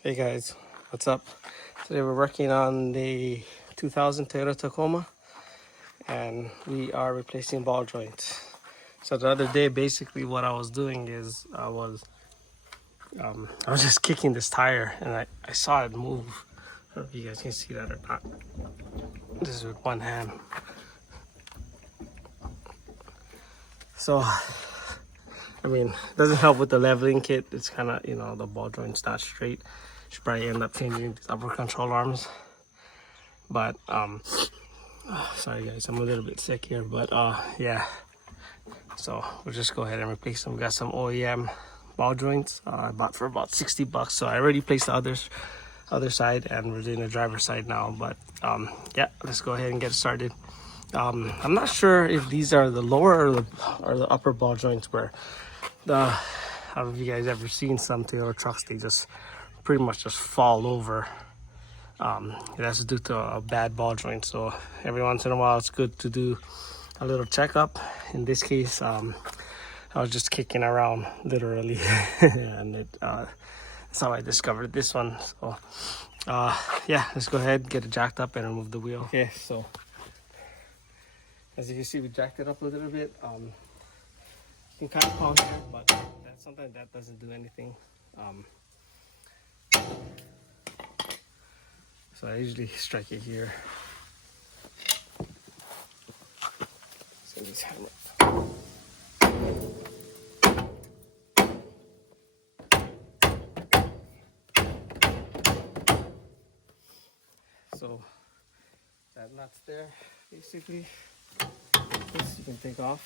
Hey guys, what's up? Today we're working on the 2000 Toyota Tacoma and we are replacing ball joints. So the other day basically what I was doing is I was just kicking this tire and I saw it move. I don't know if you guys can see that or not. This is with one hand. So I mean, it doesn't help with the leveling kit. It's kind of, the ball joint's not straight. Should probably end up changing these upper control arms. But sorry guys, I'm a little bit sick here, but yeah, so we'll just go ahead and replace them. We got some OEM ball joints I bought for about 60 bucks. So I already placed the other side and we're doing the driver's side now. But yeah, let's go ahead and get started. I'm not sure if these are the lower or the upper ball joints where I don't know if you guys ever seen some Toyota trucks, they just pretty much just fall over. That's due to a bad ball joint. So every once in a while it's good to do a little checkup. In this case, I was just kicking around literally and that's how I discovered this one. So yeah, let's go ahead, get it jacked up and remove the wheel. Okay, so as you can see, we jacked it up a little bit. You can kind of pound here, but that's something that doesn't do anything. So I usually strike it here. So this hammer. So that nut's there, basically. This you can take off,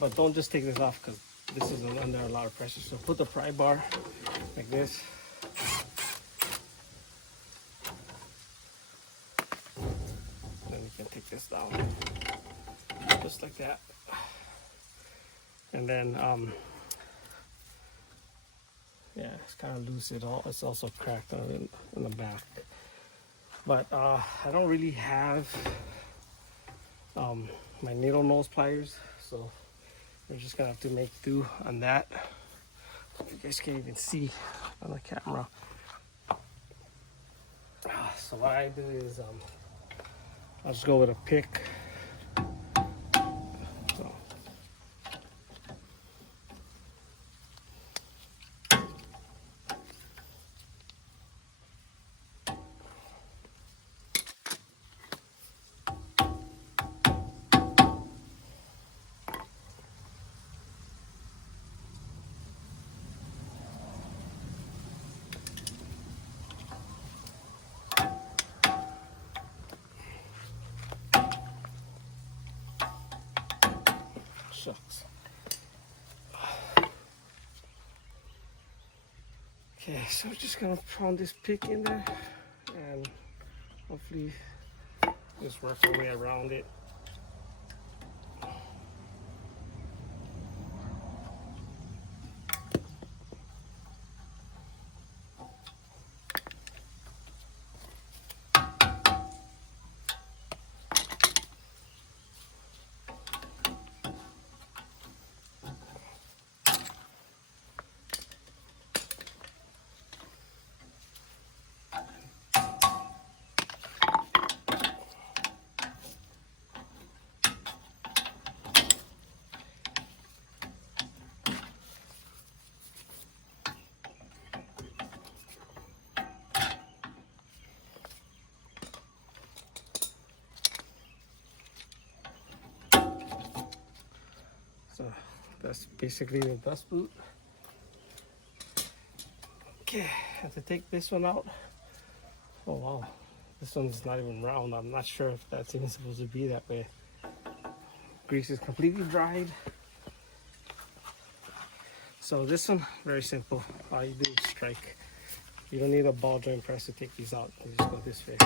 but don't just take this off because this is under a lot of pressure. So put the pry bar like this. Then you can take this down, just like that. And then yeah, it's kind of loose. It's also cracked in the back. But I don't really have my needle nose pliers, so we're just gonna have to make do on that. You guys can't even see on the camera. So what I do is I'll just go with a pick. Shucks. Okay, so we're just gonna pound this pick in there and hopefully just work our way around it. So that's basically the dust boot. Okay, have to take this one out. Oh wow, this one's not even round. I'm not sure if that's even supposed to be that way. Grease is completely dried. So this one, very simple. All you do is strike. You don't need a ball joint press to take these out. You just go this way.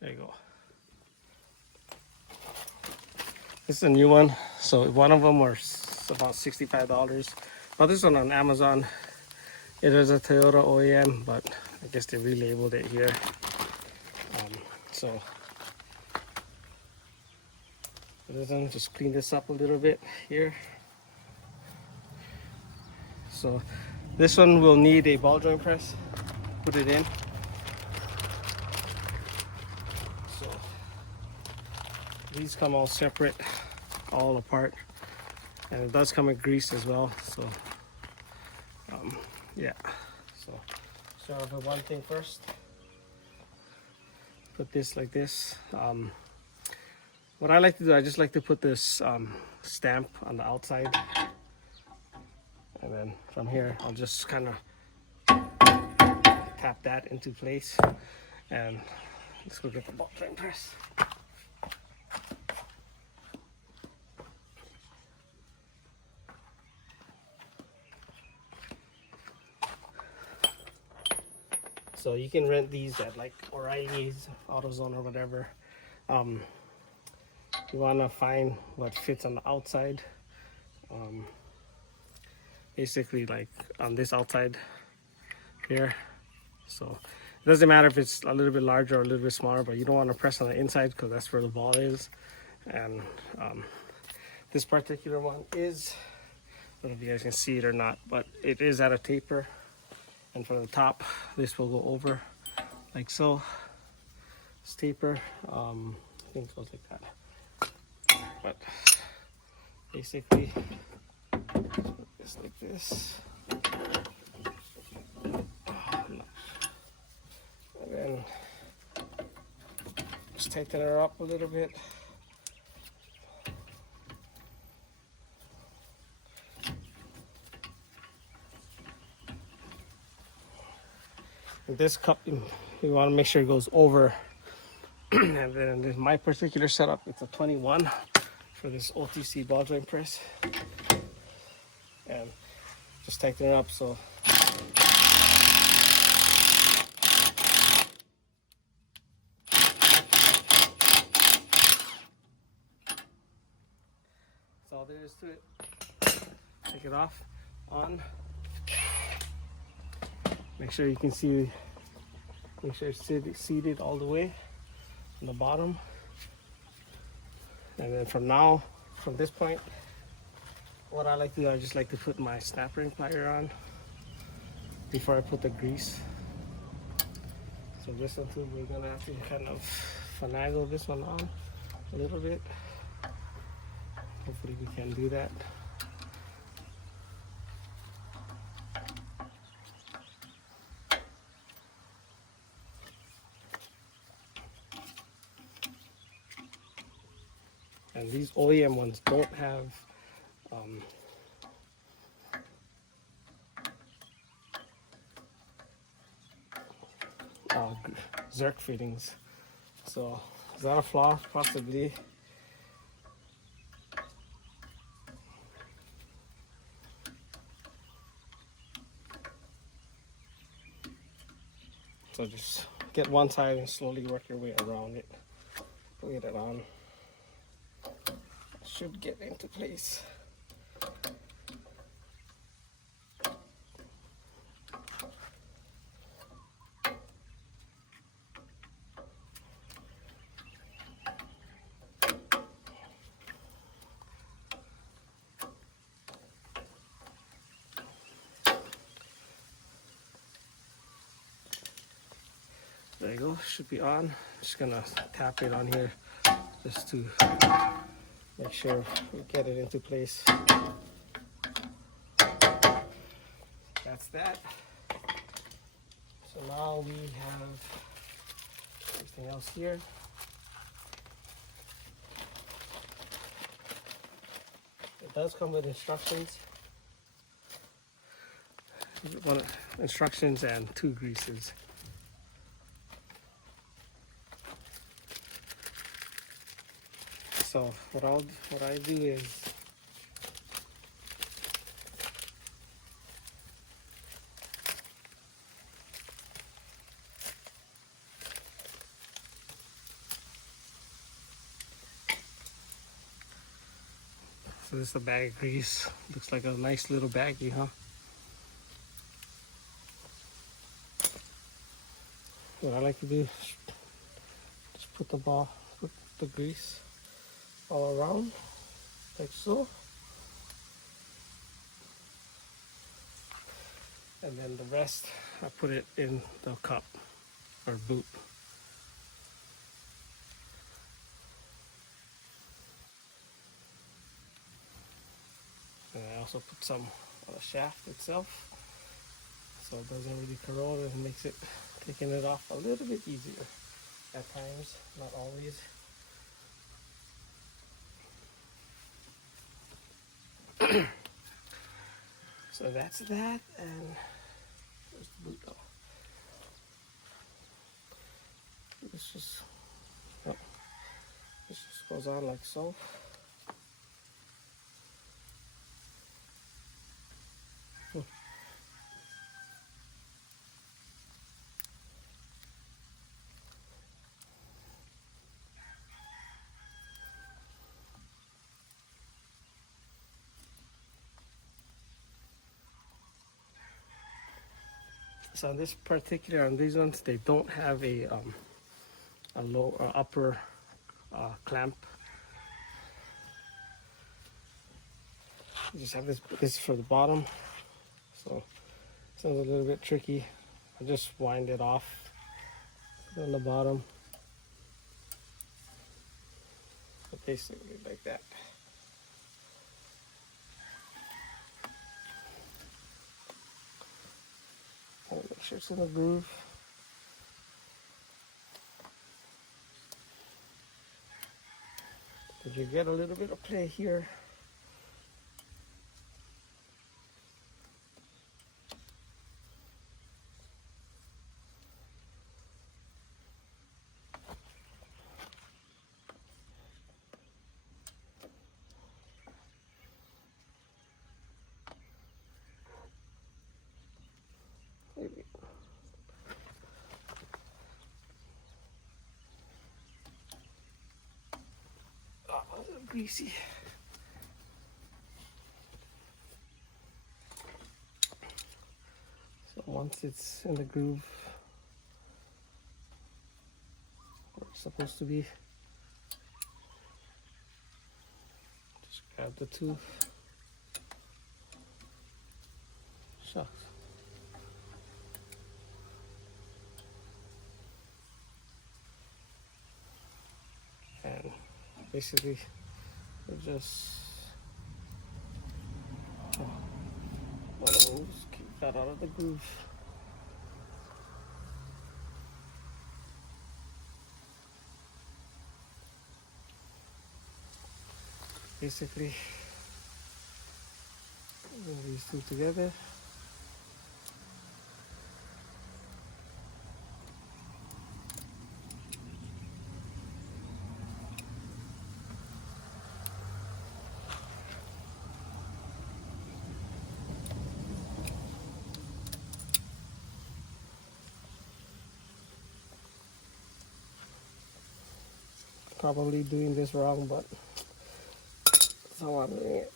There you go. This is a new one. So one of them was about $65. But this one on Amazon, it is a Toyota OEM, but I guess they relabeled it here. So Then just clean this up a little bit here. So this one will need a ball joint press. Put it in. So these come all separate, all apart, and it does come with grease as well. So yeah. So start off with one thing first. Put this like this. What I like to do, I just like to put this stamp on the outside, and then from here I'll just kind of tap that into place, and let's go get the ball joint press. So you can rent these at like O'Reilly's, AutoZone, or whatever. You want to find what fits on the outside. Basically like on this outside here. So it doesn't matter if it's a little bit larger or a little bit smaller, but you don't want to press on the inside because that's where the ball is. And this particular one is, I don't know if you guys can see it or not, but it is at a taper. And from the top, this will go over like so. This taper, I think it goes like that. But basically, just like this. And then just tighten her up a little bit. This cup, you want to make sure it goes over. And then in my particular setup, it's a 21 for this OTC ball joint press. And just tighten it up so that's all there is to it. Take it off, on. Make sure you can see, make sure it's seated all the way on the bottom. And then from this point, what I like to do, I just like to put my snap ring plier on before I put the grease. So this one too, we're gonna have to kind of finagle this one on a little bit. Hopefully we can do that. And these OEM ones don't have Zerk fittings. So is that a flaw? Possibly. So just get one side and slowly work your way around it. Put it on. Should get into place. There you go, should be on. Just gonna tap it on here just to make sure we get it into place. That's that. So now we have everything else here. It does come with instructions. Instructions and 2 greases. So what I do is so this is a bag of grease. Looks like a nice little baggie, huh? What I like to do is just put the grease all around, like so. And then the rest, I put it in the cup or boot. And I also put some on the shaft itself, so it doesn't really corrode and makes it taking it off a little bit easier at times, not always. So that's that, and there's the boot though. Oh, this just goes on like so. So on this particular, on these ones, they don't have a low or upper clamp. You just have this for the bottom, so it sounds a little bit tricky. I just wind it off on the bottom, but basically like that. Make sure it's in the groove. Did you get a little bit of play here? Maybe. Oh, a little greasy. So once it's in the groove where it's supposed to be, just grab the tooth. Shucks. And basically it just keep that out of the groove. Basically bring these two together. Probably doing this wrong, but that's how I'm doing it.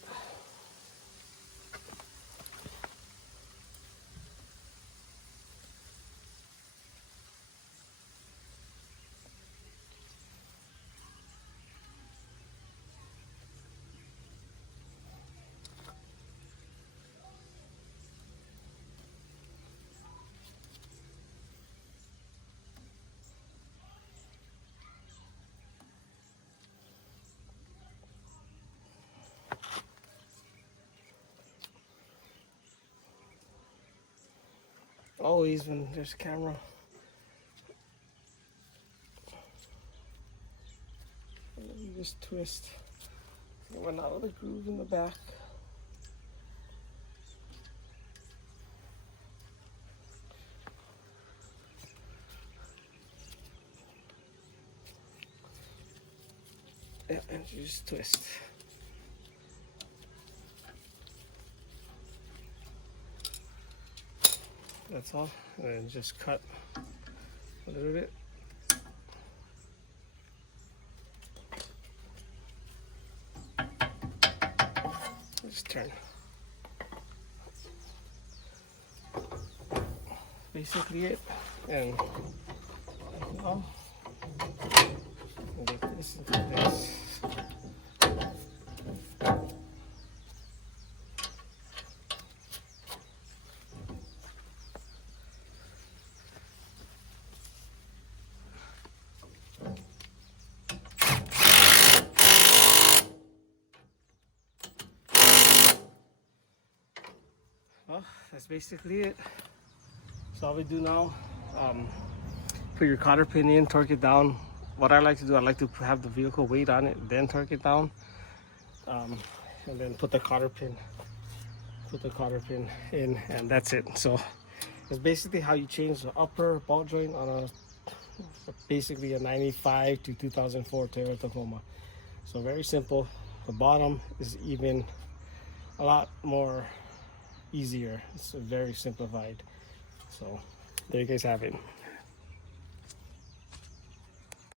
Always when there's a camera. Let me just twist. It went out of the groove in the back. Yeah, and you just twist. That's all. And then just cut a little bit. Just turn. Basically it. And now make this into this. Well, that's basically it. So all we do now, put your cotter pin in, torque it down. What I like to do, I like to have the vehicle weight on it, then torque it down, and then put the cotter pin in, and that's it. So it's basically how you change the upper ball joint on a basically a 95 to 2004 Toyota Tacoma. So very simple. The bottom is even a lot more easier. It's very simplified. So there you guys have it.